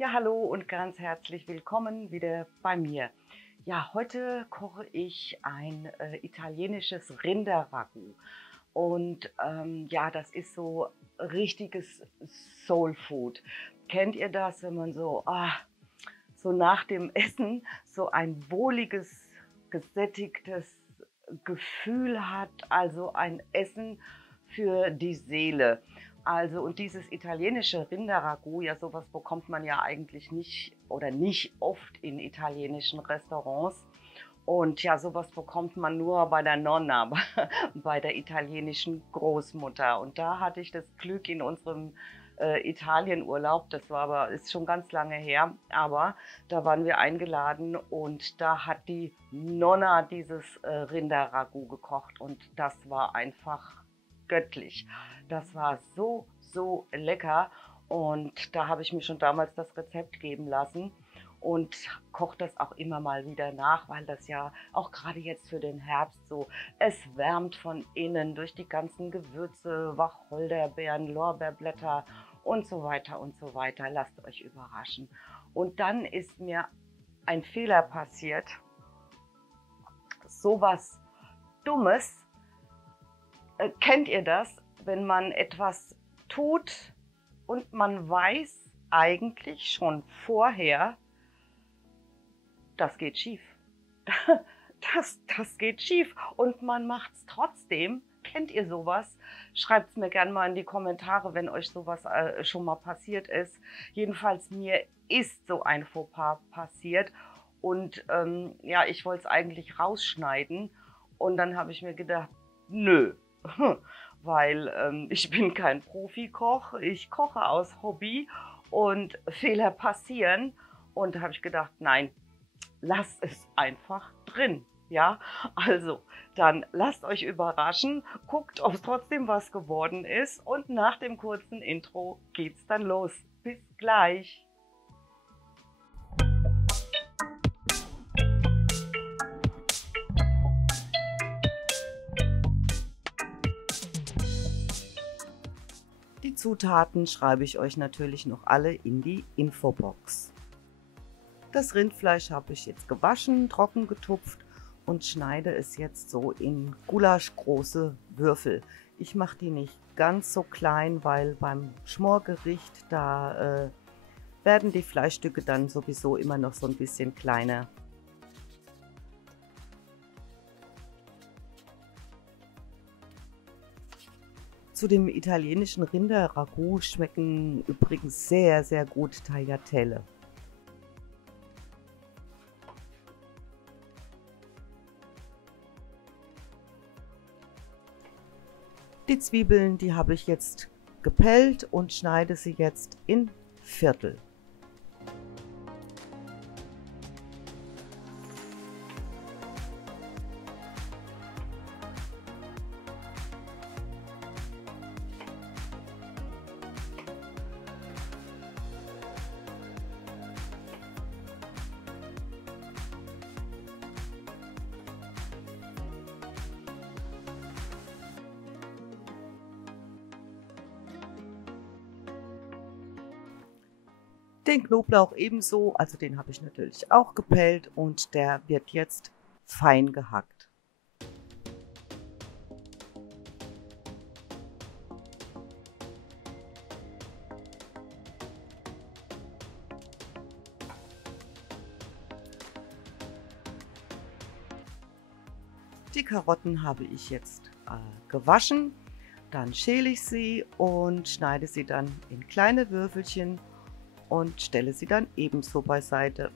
Ja, hallo und ganz herzlich willkommen wieder bei mir. Ja, heute koche ich ein italienisches Rinderragout. Und ja, das ist so richtiges Soul Food. Kennt ihr das, wenn man so nach dem Essen so ein wohliges, gesättigtes Gefühl hat, also ein Essen für die Seele. Also und dieses italienische Rinderragout, ja, sowas bekommt man ja eigentlich nicht oder nicht oft in italienischen Restaurants. Und ja, sowas bekommt man nur bei der Nonna, bei der italienischen Großmutter. Und da hatte ich das Glück in unserem Italienurlaub, ist schon ganz lange her, aber da waren wir eingeladen und da hat die Nonna dieses Rinderragout gekocht und das war einfach göttlich. Das war so, so lecker und da habe ich mir schon damals das Rezept geben lassen und koche das auch immer mal wieder nach, weil das ja auch gerade jetzt für den Herbst so, es wärmt von innen durch die ganzen Gewürze, Wacholderbeeren, Lorbeerblätter und so weiter und so weiter. Lasst euch überraschen. Und dann ist mir ein Fehler passiert, sowas Dummes. Kennt ihr das, wenn man etwas tut und man weiß eigentlich schon vorher, das geht schief. Das geht schief und man macht es trotzdem. Kennt ihr sowas? Schreibt es mir gerne mal in die Kommentare, wenn euch sowas schon mal passiert ist. Jedenfalls mir ist so ein Fauxpas passiert und ja, ich wollte es eigentlich rausschneiden und dann habe ich mir gedacht, nö, weil ich bin kein Profikoch, ich koche aus Hobby und Fehler passieren und da habe ich gedacht, nein, lasst es einfach drin. Ja, also dann lasst euch überraschen, guckt, ob es trotzdem was geworden ist und nach dem kurzen Intro geht's dann los. Bis gleich. Die Zutaten schreibe ich euch natürlich noch alle in die Infobox. Das Rindfleisch habe ich jetzt gewaschen, trocken getupft und schneide es jetzt so in gulaschgroße Würfel. Ich mache die nicht ganz so klein, weil beim Schmorgericht, da werden die Fleischstücke dann sowieso immer noch so ein bisschen kleiner. Zu dem italienischen Rinderragout schmecken übrigens sehr, sehr gut Tagliatelle. Die Zwiebeln, die habe ich jetzt gepellt und schneide sie jetzt in Viertel. Den Knoblauch ebenso, also den habe ich natürlich auch gepellt und der wird jetzt fein gehackt. Die Karotten habe ich jetzt gewaschen, dann schäle ich sie und schneide sie dann in kleine Würfelchen und stelle sie dann ebenso beiseite.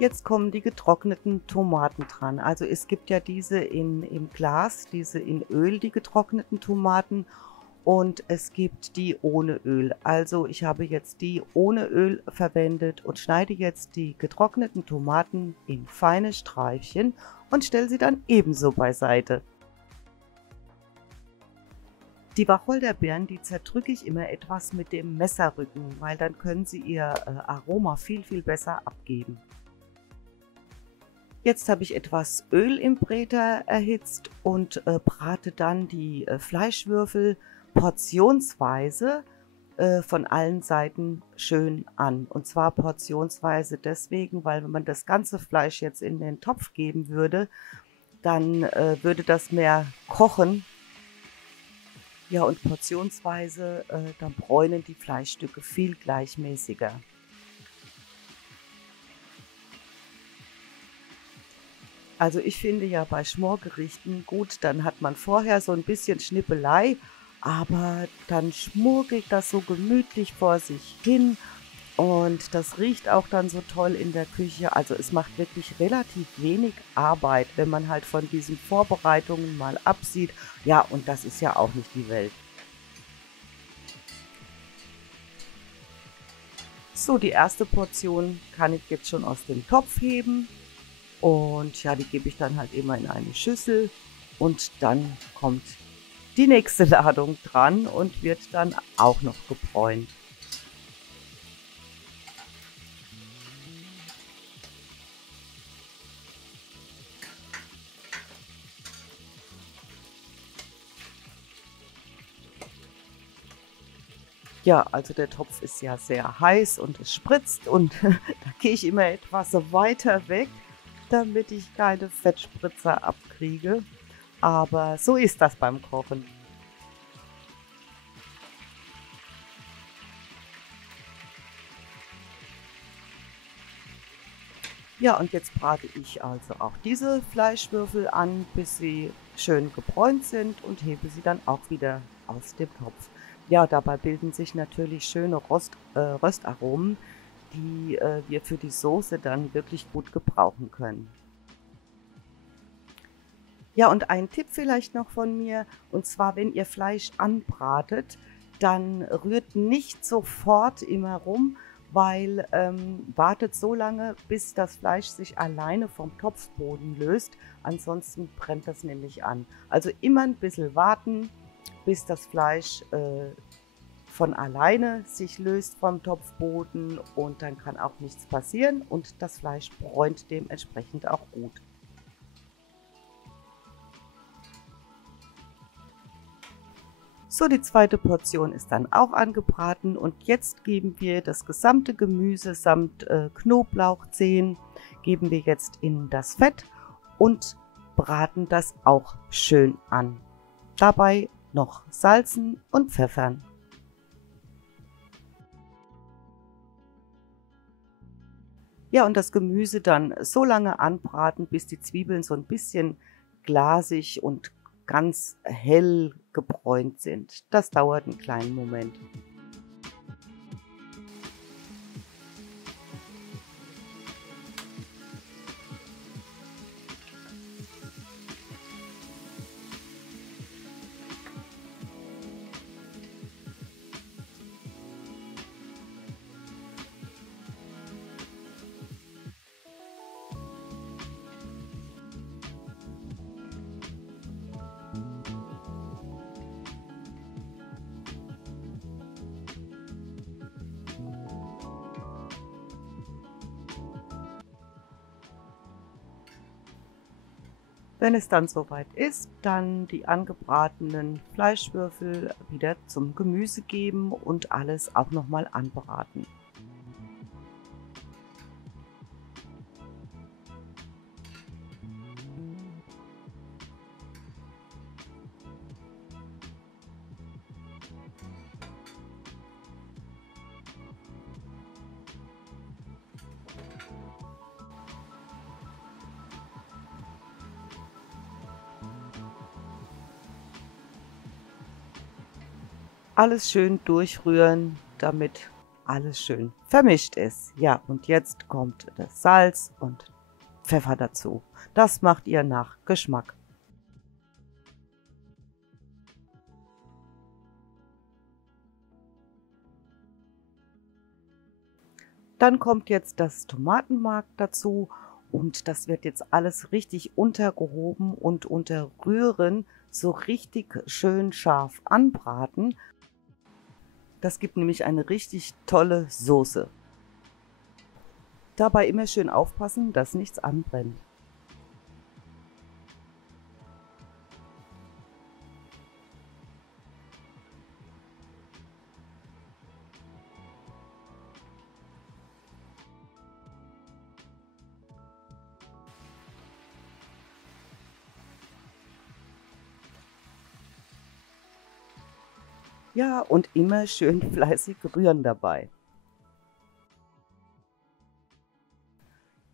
Jetzt kommen die getrockneten Tomaten dran. Also es gibt ja diese im Glas, diese in Öl, die getrockneten Tomaten. und es gibt die ohne Öl. Also ich habe jetzt die ohne Öl verwendet und schneide jetzt die getrockneten Tomaten in feine Streifchen und stelle sie dann ebenso beiseite. Die Wacholderbeeren, die zerdrücke ich immer etwas mit dem Messerrücken, weil dann können sie ihr Aroma viel besser abgeben. Jetzt habe ich etwas Öl im Bräter erhitzt und brate dann die Fleischwürfel portionsweise von allen Seiten schön an. Und zwar portionsweise deswegen, weil wenn man das ganze Fleisch jetzt in den Topf geben würde, dann würde das mehr kochen. Ja, und portionsweise, dann bräunen die Fleischstücke viel gleichmäßiger. Also ich finde ja bei Schmorgerichten gut, dann hat man vorher so ein bisschen Schnippelei, aber dann schmurgelt das so gemütlich vor sich hin und das riecht auch dann so toll in der Küche. Also es macht wirklich relativ wenig Arbeit, wenn man halt von diesen Vorbereitungen mal absieht. Ja, und das ist ja auch nicht die Welt. So, die erste Portion kann ich jetzt schon aus dem Topf heben. Und ja, die gebe ich dann halt immer in eine Schüssel und dann kommt die nächste Ladung dran und wird dann auch noch gebräunt. Ja, also der Topf ist ja sehr heiß und es spritzt und da gehe ich immer etwas weiter weg, damit ich keine Fettspritzer abkriege. Aber so ist das beim Kochen. Ja, und jetzt brate ich also auch diese Fleischwürfel an, bis sie schön gebräunt sind und hebe sie dann auch wieder aus dem Topf. Ja, dabei bilden sich natürlich schöne Röstaromen, die wir für die Soße dann wirklich gut gebrauchen können. Ja, und ein Tipp vielleicht noch von mir, und zwar, wenn ihr Fleisch anbratet, dann rührt nicht sofort immer rum, weil wartet so lange, bis das Fleisch sich alleine vom Topfboden löst. Ansonsten brennt das nämlich an. Also immer ein bisschen warten, bis das Fleisch von alleine sich löst vom Topfboden und dann kann auch nichts passieren und das Fleisch bräunt dementsprechend auch gut. So, die zweite Portion ist dann auch angebraten und jetzt geben wir das gesamte Gemüse samt Knoblauchzehen, geben wir jetzt in das Fett und braten das auch schön an. Dabei noch salzen und pfeffern. Ja, und das Gemüse dann so lange anbraten, bis die Zwiebeln so ein bisschen glasig und ganz hell gebräunt sind. Das dauert einen kleinen Moment. Wenn es dann soweit ist, dann die angebratenen Fleischwürfel wieder zum Gemüse geben und alles auch noch mal anbraten. Alles schön durchrühren, damit alles schön vermischt ist. Ja, und jetzt kommt das Salz und Pfeffer dazu. Das macht ihr nach Geschmack. Dann kommt jetzt das Tomatenmark dazu und das wird jetzt alles richtig untergehoben und unter Rühren so richtig schön scharf anbraten. Das gibt nämlich eine richtig tolle Soße. Dabei immer schön aufpassen, dass nichts anbrennt. Ja, und immer schön fleißig rühren dabei.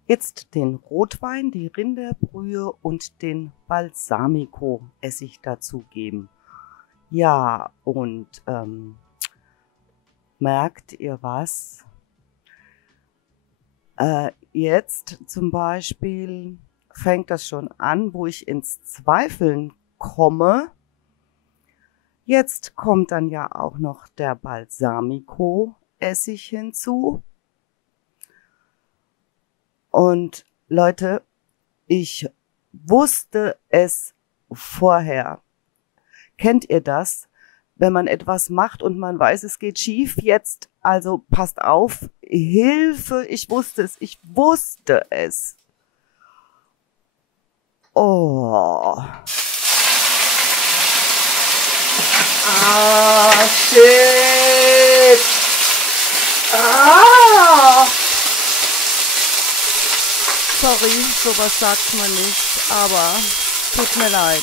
Jetzt den Rotwein, die Rinderbrühe und den Balsamico-Essig dazugeben. Ja, und merkt ihr was? Jetzt zum Beispiel fängt das schon an, wo ich ins Zweifeln komme. Jetzt kommt dann ja auch noch der Balsamico-Essig hinzu. Und Leute, ich wusste es vorher. Kennt ihr das? Wenn man etwas macht und man weiß, es geht schief, jetzt, also passt auf, Hilfe, ich wusste es. Oh. Ah, shit. Ah. Sorry, sowas sagt man nicht, aber tut mir leid.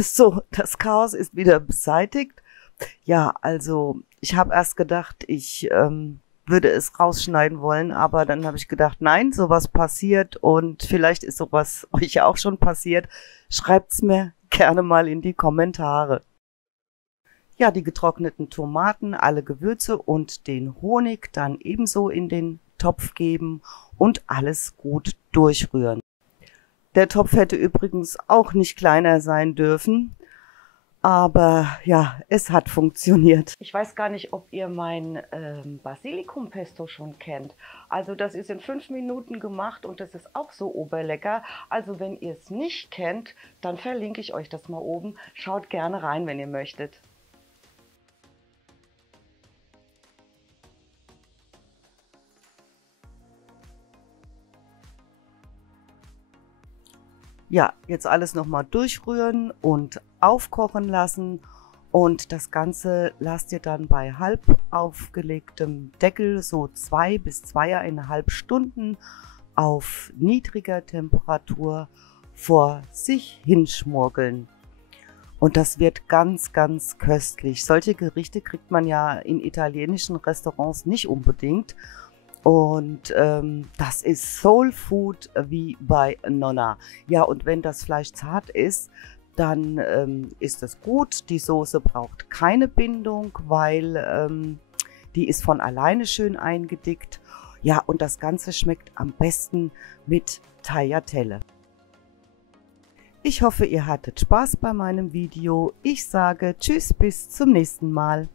So, das Chaos ist wieder beseitigt. Ja, also ich habe erst gedacht, ich würde es rausschneiden wollen, aber dann habe ich gedacht, nein, sowas passiert und vielleicht ist sowas euch auch schon passiert. Schreibt's mir gerne mal in die Kommentare. Ja, die getrockneten Tomaten, alle Gewürze und den Honig dann ebenso in den Topf geben und alles gut durchrühren. Der Topf hätte übrigens auch nicht kleiner sein dürfen. Aber ja, es hat funktioniert. Ich weiß gar nicht, ob ihr mein Basilikumpesto schon kennt. Also das ist in 5 Minuten gemacht und das ist auch so oberlecker. Also wenn ihr es nicht kennt, dann verlinke ich euch das mal oben. Schaut gerne rein, wenn ihr möchtet. Ja, jetzt alles nochmal durchrühren und aufkochen lassen und das Ganze lasst ihr dann bei halb aufgelegtem Deckel so 2 bis 2,5 Stunden auf niedriger Temperatur vor sich hinschmorgeln. Und das wird ganz, ganz köstlich. Solche Gerichte kriegt man ja in italienischen Restaurants nicht unbedingt. Und das ist Soul Food wie bei Nonna. Ja, und wenn das Fleisch zart ist, dann ist es gut. Die Soße braucht keine Bindung, weil die ist von alleine schön eingedickt. Ja, und das Ganze schmeckt am besten mit Tagliatelle. Ich hoffe, ihr hattet Spaß bei meinem Video. Ich sage Tschüss, bis zum nächsten Mal.